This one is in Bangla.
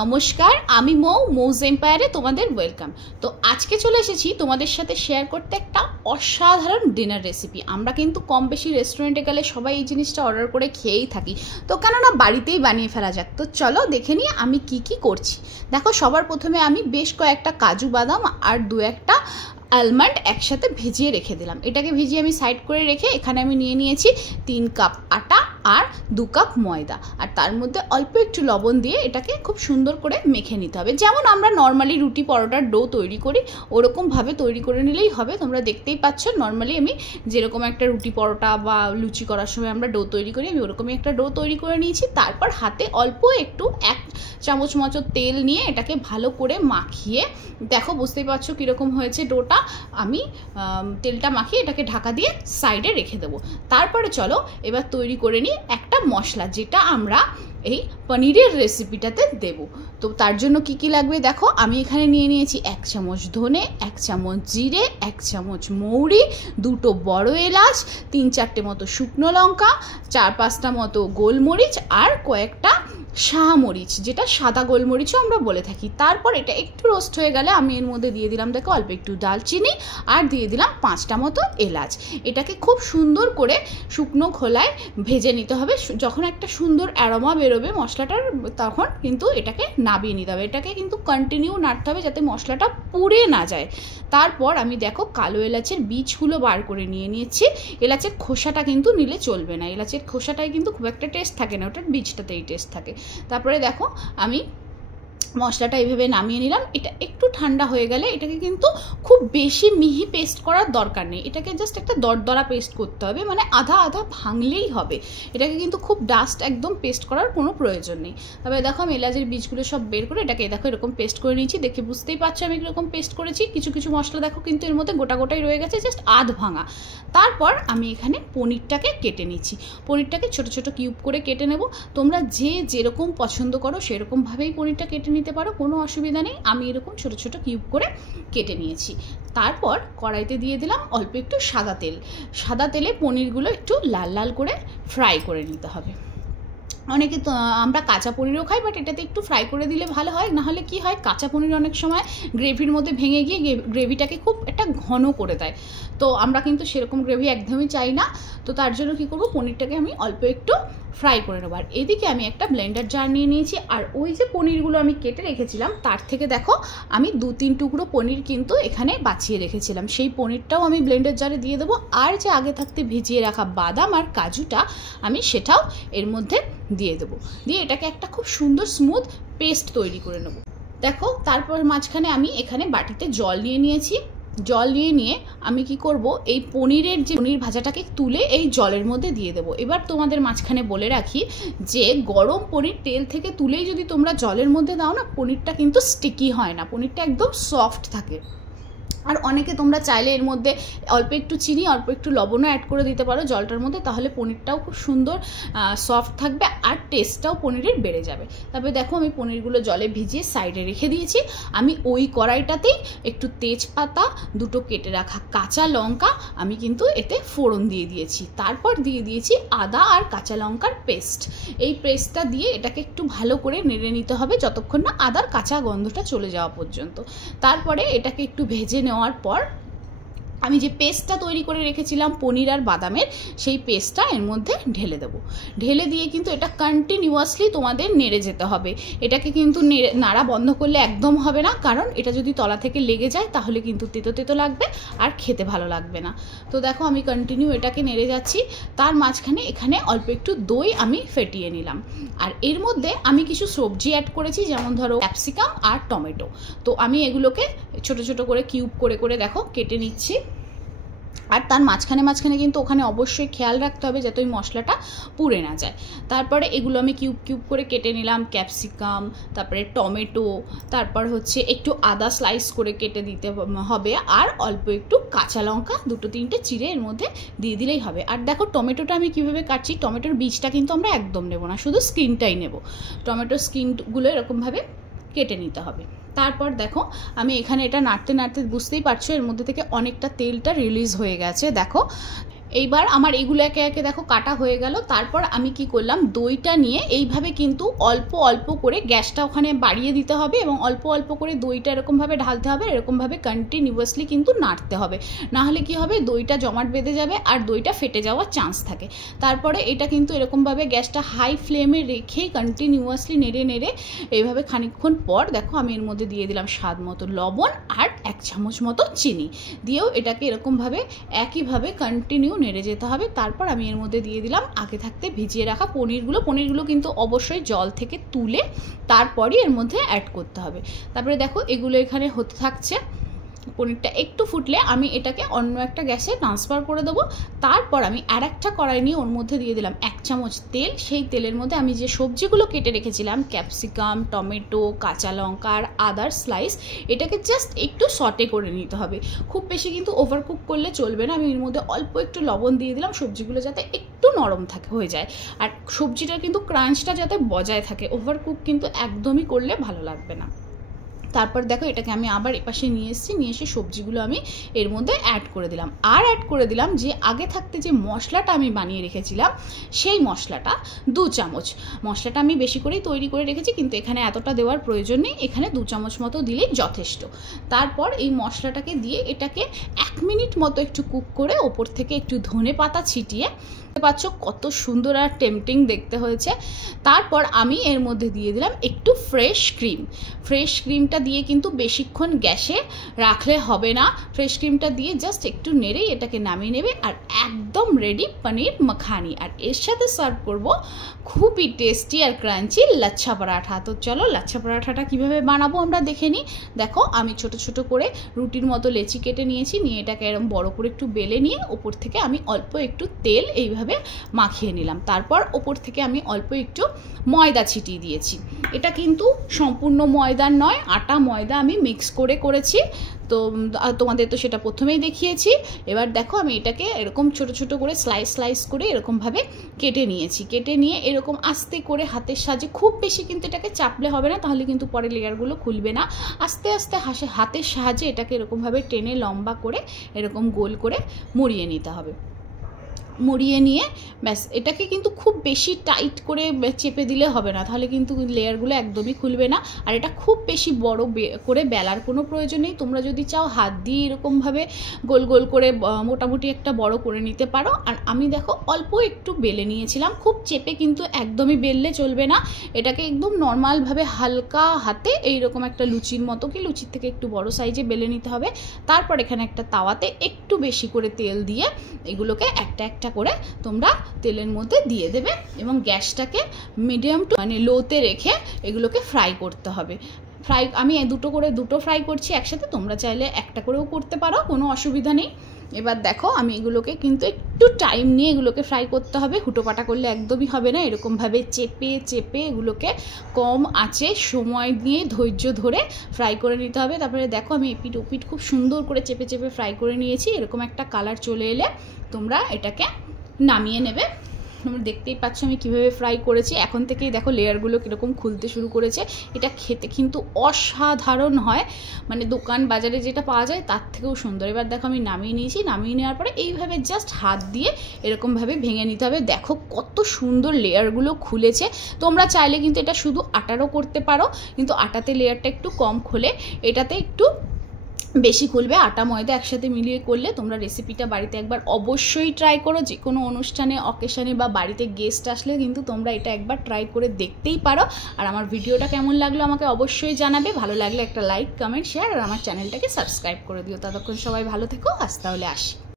নমস্কার, আমি মৌজ এম্পায়ারে তোমাদের ওয়েলকাম। তো আজকে চলে এসেছি তোমাদের সাথে শেয়ার করতে একটা অসাধারণ ডিনার রেসিপি। আমরা কিন্তু কম বেশি রেস্টুরেন্টে গেলে সবাই এই জিনিসটা অর্ডার করে খেয়েই থাকি, তো কেননা বাড়িতেই বানিয়ে ফেলা যাক। তো চলো দেখে নিই আমি কি করছি। দেখো, সবার প্রথমে আমি বেশ কয়েকটা কাজু বাদাম আর দু একটা আলমন্ড একসাথে ভিজিয়ে রেখে দিলাম। এটাকে ভিজিয়ে আমি সাইড করে রেখে এখানে আমি নিয়ে নিয়েছি 3 কাপ আটা আর 2 কাপ ময়দা, আর তার মধ্যে অল্প একটু লবণ দিয়ে এটাকে খুব সুন্দর করে মেখে নিতে হবে। যেমন আমরা নর্মালি রুটি পরোটার ডো তৈরি করি ওরকমভাবে তৈরি করে নিলেই হবে। তোমরা দেখতেই পাচ্ছ, নর্মালি আমি যেরকম একটা রুটি পরোটা বা লুচি করার সময় আমরা ডো তৈরি করি, আমি ওরকমই একটা ডো তৈরি করে নিয়েছি। তারপর হাতে অল্প একটু 1 চামচ মতো তেল নিয়ে এটাকে ভালো করে মাখিয়ে, দেখো বুঝতেই পারছো কীরকম হয়েছে ডোটা। আমি তেলটা মাখিয়ে এটাকে ঢাকা দিয়ে সাইডে রেখে দেবো। তারপরে চলো এবার তৈরি করে নিই একটা মশলা, যেটা আমরা এই পনিরের রেসিপিটাতে দেব। তো তার জন্য কি লাগবে দেখো, আমি এখানে নিয়ে নিয়েছি 1 চামচ ধনে, 1 চামচ জিরে, 1 চামচ মৌরি, 2টো বড় এলাচ, 3-4টে মতো শুকনো লঙ্কা, 4-5টা মতো গোলমরিচ আর কয়েকটা শাহমরিচ, যেটা সাদা গোলমরিচও আমরা বলে থাকি। তারপর এটা একটু রোস্ট হয়ে গেলে আমি এর মধ্যে দিয়ে দিলাম দেখো অল্প একটু দালচিনি আর দিয়ে দিলাম 5টা মতো এলাচ। এটাকে খুব সুন্দর করে শুকনো খোলায় ভেজে নিতে হবে। যখন একটা সুন্দর অ্যারোমা বেরোবে মশলাটার, তখন কিন্তু এটাকে নাবিয়ে নিতে হবে। এটাকে কিন্তু কন্টিনিউ নাড়তে হবে যাতে মশলাটা পুড়ে না যায়। তারপর আমি দেখো কালো এলাচের বীজগুলো বার করে নিয়ে নিয়েছি। এলাচের খোসাটা কিন্তু নিলে চলবে না, এলাচের খোসাটাই কিন্তু খুব একটা টেস্ট থাকে না, ওটার বীজটাতেই টেস্ট থাকে। তারপরে দেখো আমি মশলাটা এইভাবে নামিয়ে নিলাম। এটা একটু ঠান্ডা হয়ে গেলে এটাকে কিন্তু খুব বেশি মিহি পেস্ট করার দরকার নেই, এটাকে জাস্ট একটা দরদরা পেস্ট করতে হবে, মানে আধা আধা ভাঙলেই হবে। এটাকে কিন্তু খুব ডাস্ট একদম পেস্ট করার কোনো প্রয়োজন নেই। তবে দেখো আমি এলাচের বীজগুলো সব বের করে এটাকে দেখো এরকম পেস্ট করে নিয়েছি। দেখে বুঝতেই পারছো আমি এরকম পেস্ট করেছি। কিছু কিছু মশলা দেখো কিন্তু এর মধ্যে গোটা গোটাই রয়ে গেছে, জাস্ট আধ ভাঙা। তারপর আমি এখানে পনিরটাকে কেটে নিচ্ছি। পনিরটাকে ছোট ছোট কিউব করে কেটে নেব। তোমরা যেরকম পছন্দ করো সেরকমভাবেই পনিরটা কেটে নিতে পারো, কোনো অসুবিধা নেই। আমি এরকম ছোট ছোট কিউব করে কেটে নিয়েছি। তারপর কড়াইতে দিয়ে দিলাম অল্প একটু সাদা তেল। সাদা তেলে পনিরগুলো একটু লাল লাল করে ফ্রাই করে নিতে হবে। অনেকে তো আমরা কাঁচা পনিরও খাই, বাট এটাতে একটু ফ্রাই করে দিলে ভালো হয়। নাহলে কি হয়, কাঁচা পনির অনেক সময় গ্রেভির মধ্যে ভেঙে গিয়ে গ্রেভিটাকে খুব একটা ঘন করে দেয়। তো আমরা কিন্তু সেরকম গ্রেভি একদমই চাই না। তো তার জন্য কী করবো, পনিরটাকে আমি অল্প একটু ফ্রাই করে নেবো। আর এদিকে আমি একটা ব্লেন্ডার জার নিয়ে নিয়েছি, আর ওই যে পনিরগুলো আমি কেটে রেখেছিলাম তার থেকে দেখো আমি 2-3 টুকরো পনির কিন্তু এখানে বাছিয়ে রেখেছিলাম, সেই পনিরটাও আমি ব্লেন্ডার জারে দিয়ে দেবো। আর যে আগে থাকতে ভিজিয়ে রাখা বাদাম আর কাজুটা আমি সেটাও এর মধ্যে দিয়ে দেবো। দিয়ে এটাকে একটা খুব সুন্দর স্মুথ পেস্ট তৈরি করে নেব। দেখো তারপর মাঝখানে আমি এখানে বাটিতে জল নিয়ে নিয়েছি। জল নিয়ে আমি কি করব, এই পনিরের যে পনির ভাজাটাকে তুলে এই জলের মধ্যে দিয়ে দেবো। এবার তোমাদের মাঝখানে বলে রাখি যে গরম পনির তেল থেকে তুলেই যদি তোমরা জলের মধ্যে দাও না, পনিরটা কিন্তু স্টিকি হয় না, পনিরটা একদম সফট থাকে। আর অনেকে তোমরা চাইলে এর মধ্যে অল্প একটু চিনি অল্প একটু লবণও অ্যাড করে দিতে পারো জলটার মধ্যে, তাহলে পনিরটাও খুব সুন্দর সফট থাকবে আর টেস্টটাও পনিরের বেড়ে যাবে। তারপরে দেখো আমি পনিরগুলো জলে ভিজিয়ে সাইডে রেখে দিয়েছি। আমি ওই কড়াইটাতেই একটু তেজপাতা, 2টো কেটে রাখা কাঁচা লঙ্কা আমি কিন্তু এতে ফোড়ন দিয়ে দিয়েছি। তারপর দিয়ে দিয়েছি আদা আর কাঁচা লঙ্কার পেস্ট। এই পেস্টটা দিয়ে এটাকে একটু ভালো করে নেড়ে নিতে হবে যতক্ষণ না আদার কাঁচা গন্ধটা চলে যাওয়া পর্যন্ত। তারপরে এটাকে একটু ভেজে নেওয়ার পর আমি যে পেস্টটা তৈরি করে রেখেছিলাম পনির আর বাদামের, সেই পেস্টটা এর মধ্যে ঢেলে দেবো। ঢেলে দিয়ে কিন্তু এটা কন্টিনিউয়াসলি তোমাদের নেড়ে যেতে হবে। এটাকে কিন্তু নাড়া বন্ধ করলে একদম হবে না, কারণ এটা যদি তলা থেকে লেগে যায় তাহলে কিন্তু তেতো তেতো লাগবে আর খেতে ভালো লাগবে না। তো দেখো আমি কন্টিনিউ এটাকে নেড়ে যাচ্ছি। তার মাঝখানে এখানে অল্প একটু দই আমি ফেটিয়ে নিলাম। আর এর মধ্যে আমি কিছু সবজি অ্যাড করেছি, যেমন ধরো ক্যাপসিকাম আর টমেটো। তো আমি এগুলোকে ছোট ছোট করে কিউব করে করে দেখো কেটে নিচ্ছি। আর তার মাঝখানে কিন্তু ওখানে অবশ্যই খেয়াল রাখতে হবে যাতে ওই মশলাটা পুড়ে না যায়। তারপরে এগুলো আমি কিউব কিউব করে কেটে নিলাম, ক্যাপসিকাম, তারপরে টমেটো, তারপর হচ্ছে একটু আদা স্লাইস করে কেটে দিতে হবে, আর অল্প একটু কাঁচা লঙ্কা 2-3টে চিড়ে এর মধ্যে দিয়ে দিলেই হবে। আর দেখো টমেটোটা আমি কীভাবে কাটছি, টমেটোর বীজটা কিন্তু আমরা একদম নেব না, শুধু স্কিনটাই নেব। টমেটোর স্কিনগুলো এরকমভাবে কেটে নিতে হবে। তারপর দেখো আমি এখানে এটা নাড়তে নাড়তে বুঝতেই পারছো এর মধ্যে থেকে অনেকটা তেলটা রিলিজ হয়ে গেছে। দেখো এইবার আমার এগুলো একে একে দেখো কাটা হয়ে গেল। তারপর আমি কি করলাম, দইটা নিয়ে এইভাবে কিন্তু অল্প অল্প করে গ্যাসটা ওখানে বাড়িয়ে দিতে হবে এবং অল্প অল্প করে দইটা এরকমভাবে ঢালতে হবে, এরকমভাবে কন্টিনিউয়াসলি কিন্তু নাড়তে হবে, না হলে কি হবে দইটা জমাট বেঁধে যাবে আর দইটা ফেটে যাওয়ার চান্স থাকে। তারপরে এটা কিন্তু এরকমভাবে গ্যাসটা হাই ফ্লেমে রেখে কন্টিনিউয়াসলি নেড়ে নেড়ে এইভাবে খানিকক্ষণ পর দেখো আমি এর মধ্যে দিয়ে দিলাম স্বাদ মতো লবণ আর 1 চামচ মতো চিনি, দিয়েও এটাকে এরকমভাবে একইভাবে কন্টিনিউ নেড়ে যেতে হবে। তারপর আমি এর মধ্যে দিয়ে দিলাম আগে থাকতে ভিজিয়ে রাখা পনিরগুলো কিন্তু অবশ্যই জল থেকে তুলে তারপরই এর মধ্যে অ্যাড করতে হবে। তারপরে দেখো এগুলো এখানে হতে থাকছে। পনিরটা একটু ফুটলে আমি এটাকে অন্য একটা গ্যাসে ট্রান্সফার করে দেবো। তারপর আমি আর একটা কড়াই নিয়ে ওর মধ্যে দিয়ে দিলাম 1 চামচ তেল। সেই তেলের মধ্যে আমি যে সবজিগুলো কেটে রেখেছিলাম, ক্যাপসিকাম, টমেটো, কাঁচা লঙ্কা আর আদার স্লাইস, এটাকে জাস্ট একটু সটে করে নিতে হবে। খুব বেশি কিন্তু ওভারকুক করলে চলবে না। আমি এর মধ্যে অল্প একটু লবণ দিয়ে দিলাম সবজিগুলো যাতে একটু নরম হয়ে যায়, আর সবজিটার কিন্তু ক্রাঞ্চটা যাতে বজায় থাকে। ওভারকুক কিন্তু একদমই করলে ভালো লাগবে না। তারপর দেখো এটাকে আমি আবার এপাশে নিয়ে এসে সবজিগুলো আমি এর মধ্যে অ্যাড করে দিলাম, আর অ্যাড করে দিলাম যে আগে থাকতে যে মশলাটা আমি বানিয়ে রেখেছিলাম সেই মশলাটা 2 চামচ। মশলাটা আমি বেশি করেই তৈরি করে রেখেছি, কিন্তু এখানে এতটা দেওয়ার প্রয়োজন নেই, এখানে 2 চামচ মতো দিলেই যথেষ্ট। তারপর এই মশলাটাকে দিয়ে এটাকে 1 মিনিট মতো একটু কুক করে ওপর থেকে একটু ধনে পাতা ছিটিয়ে, পাচ্ছ কত সুন্দর আর টেম্পটিং দেখতে হয়েছে। তারপর আমি এর মধ্যে দিয়ে দিলাম একটু ফ্রেশ ক্রিমটা দিয়ে কিন্তু বেশিক্ষণ গ্যাসে রাখলে হবে না। ফ্রেশ ক্রিমটা দিয়ে জাস্ট একটু নেড়েই এটাকে নামিয়ে নেবে, আর একদম রেডি পনির মাখানি। আর এর সাথে সার্ভ করব খুবই টেস্টি আর ক্রাঞ্চি লাচ্ছা পরাঠা। তো চলো লাচ্ছা পরাঠাটা কীভাবে বানাবো আমরা দেখে নিই। দেখো আমি ছোট ছোট করে রুটির মতো লেচি কেটে নিয়েছি, নিয়ে এটাকে এরকম বড় করে একটু বেলে নিয়ে ওপর থেকে আমি অল্প একটু তেল এইভাবে মাখিয়ে নিলাম। তারপর ওপর থেকে আমি অল্প একটু ময়দা ছিটিয়ে দিয়েছি। এটা কিন্তু সম্পূর্ণ ময়দা নয়, আটা ময়দা আমি মিক্স করে করেছি। তো তোমাদের তো সেটা প্রথমেই দেখিয়েছি। এবার দেখো আমি এটাকে এরকম ছোট ছোট করে স্লাইস করে এরকমভাবে কেটে নিয়েছি। কেটে নিয়ে এরকম আস্তে করে হাতের সাহায্যে, খুব বেশি কিন্তু এটাকে চাপলে হবে না, তাহলে কিন্তু পরে লেয়ারগুলো খুলবে না। আস্তে আস্তে হাতের সাহায্যে এটাকে এরকমভাবে টেনে লম্বা করে এরকম গোল করে মুড়িয়ে নিতে হবে। মুড়িয়ে নিয়ে ব্যাস, এটাকে কিন্তু খুব বেশি টাইট করে চেপে দিলে হবে না, তাহলে কিন্তু লেয়ারগুলো একদমই খুলবে না। আর এটা খুব বেশি বড় করে বেলার কোনো প্রয়োজন নেই। তোমরা যদি চাও হাত দিয়ে এরকমভাবে গোল গোল করে মোটামুটি একটা বড় করে নিতে পারো। আর আমি দেখো অল্প একটু বেলে নিয়েছিলাম, খুব চেপে কিন্তু একদমই বেললে চলবে না। এটাকে একদম নর্মালভাবে হালকা হাতে এইরকম একটা লুচির মতো, কি লুচির থেকে একটু বড় সাইজে বেলে নিতে হবে। তারপর এখানে একটা তাওয়াতে একটু বেশি করে তেল দিয়ে এগুলোকে একটা একটা করে তোমরা তেলের মধ্যে দিয়ে দেবে এবং গ্যাসটাকে মিডিয়াম টু লোতে রেখে এগুলোকে ফ্রাই করতে হবে। আমি দুটো ফ্রাই করছি একসাথে, তোমরা চাইলে একটা করেও করতে পারো, কোনো অসুবিধা নেই। এবার দেখো আমি এগুলোকে কিন্তু একটু টাইম নিয়ে এগুলোকে ফ্রাই করতে হবে, হুটোপাটা করলে একদমই হবে না। এরকমভাবে চেপে এগুলোকে কম আঁচে সময় দিয়ে ধৈর্য ধরে ফ্রাই করে নিতে হবে। তারপরে দেখো আমি এপিট ওপিট খুব সুন্দর করে চেপে ফ্রাই করে নিয়েছি। এরকম একটা কালার চলে এলে তোমরা এটাকে নামিয়ে নেবে। তোমরা দেখতেই পাচ্ছ আমি কীভাবে ফ্রাই করেছি। এখন থেকেই দেখো লেয়ারগুলো কীরকম খুলতে শুরু করেছে। এটা খেতে কিন্তু অসাধারণ হয়, মানে দোকান বাজারে যেটা পাওয়া যায় তার থেকেও সুন্দর। এবার দেখো আমি নামিয়ে নিয়েছি। নামিয়ে নেওয়ার পরে এইভাবে জাস্ট হাত দিয়ে এরকমভাবে ভেঙে নিতে হবে। দেখো কত সুন্দর লেয়ারগুলো খুলেছে। তোমরা চাইলে কিন্তু এটা শুধু আটারও করতে পারো, কিন্তু আটাতে লেয়ারটা একটু কম খোলে, এটাতে একটু বেশি খুলবে। আটা ময়দা একসাথে মিলিয়ে করলে তোমরা রেসিপিটা বাড়িতে একবার অবশ্যই ট্রাই করো। যে কোনো অনুষ্ঠানে, অকেশনে বা বাড়িতে গেস্ট আসলে কিন্তু তোমরা এটা একবার ট্রাই করে দেখতেই পারো। আর আমার ভিডিওটা কেমন লাগলো আমাকে অবশ্যই জানাবে। ভালো লাগলে একটা লাইক, কমেন্ট, শেয়ার আর আমার চ্যানেলটাকে সাবস্ক্রাইব করে দিও। ততক্ষণ সবাই ভালো থেকো। আজ তাহলে আসি।